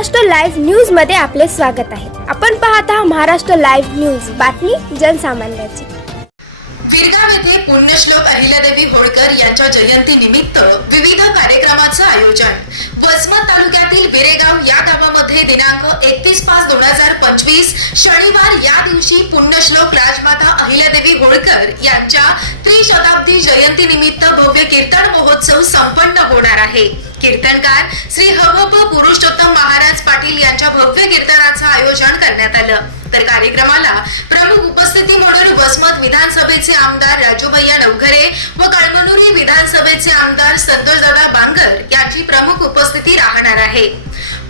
Maharashtra live न्यूजमध्ये आपले स्वागत आहे. आपण पाहत आहात महाराष्ट्र लाईव्ह न्यूज. बातमी जनसामान्याची. गिरगाव येथे पुण्यश्लोक अहिल्यादेवी होळकर यांच्या जयंती निमित्त विविध कार्यक्रमाचं आयोजन. वसमत तालुक्यातील विरेगाव या गावामध्ये दिनांक एकतीस पाच दोन हजार पंचवीस शनिवार या दिवशी पुण्यश्लोक राजमाता अहिल्यादेवी होळकर यांच्या त्रिशताब्दी जयंती निमित्त भव्य कीर्तन महोत्सव संपन्न होणार आहे. कीर्तनकार श्री हवप पुरुषोत्तम महाराज पाटील यांच्या भव्य कीर्तनाचं आयोजन करण्यात आलं. तर कार्यक्रमाला प्रमुख उपस्थिती म्हणून वसमत विधानसभेचे आमदार राजूभैया नवघरे व कळमनुरी विधानसभेचे आमदार संतोषदादा बांगर यांची प्रमुख उपस्थिती राहणार आहे.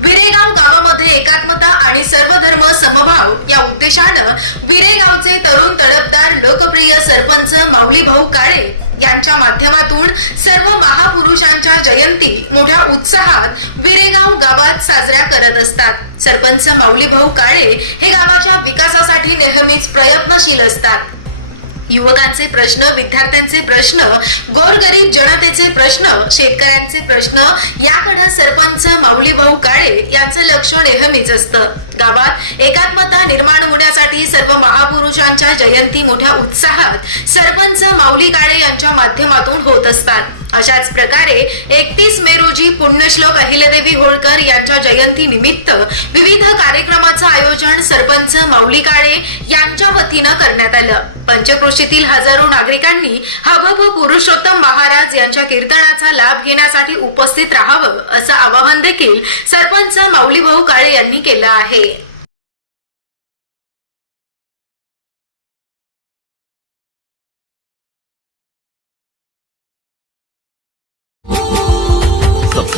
विरेगाव गावामध्ये एकात्मता आणि सर्वधर्म समभाव या उद्देशानं विरेगावचे तरुण तडफदार लोकप्रिय सरपंच माऊली भाऊ काळे यांच्या माध्यमातून सर्व महापुरुषांच्या जयंती मोठ्या उत्साहात विरेगाव गावात साजऱ्या करत असतात. सरपंच माऊली भाऊ काळे हे गावाच्या विकासासाठी नेहमीच प्रयत्नशील असतात. युवकांचे प्रश्न विद्यार्थ्यांचे प्रश्न गोरगरीब जनतेचे प्रश्न शेतकऱ्यांचे प्रश्न याकडे सरपंच माऊली भाऊ काळे यांचं लक्ष नेहमीच असतं. गावात एकात्मता निर्माण होण्यासाठी सर्व महापुरुषांच्या जयंती मोठ्या उत्साहात यांच्या माध्यमातून होत असतात. अशाच प्रकारे एकतीस मे रोजी पुण्यश्लोक अहिल्यादेवी होळकर यांच्या जयंती निमित्त विविध कार्यक्रमाचं आयोजन सरपंच माऊली काळे यांच्या वतीनं करण्यात आलं. पंचक्रोशीतील हजारो नागरिकांनी हबब पुरुषोत्तम महाराज यांच्या कीर्तनाचा लाभ घेण्यासाठी उपस्थित राहावं असं आवाहन देखील सरपंच माऊली भाऊ काळे यांनी केलं आहे.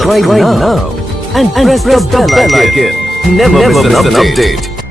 Subscribe, Subscribe right now, now. and, and press, press the, the bell, bell icon. icon. Never, Never miss an update. update.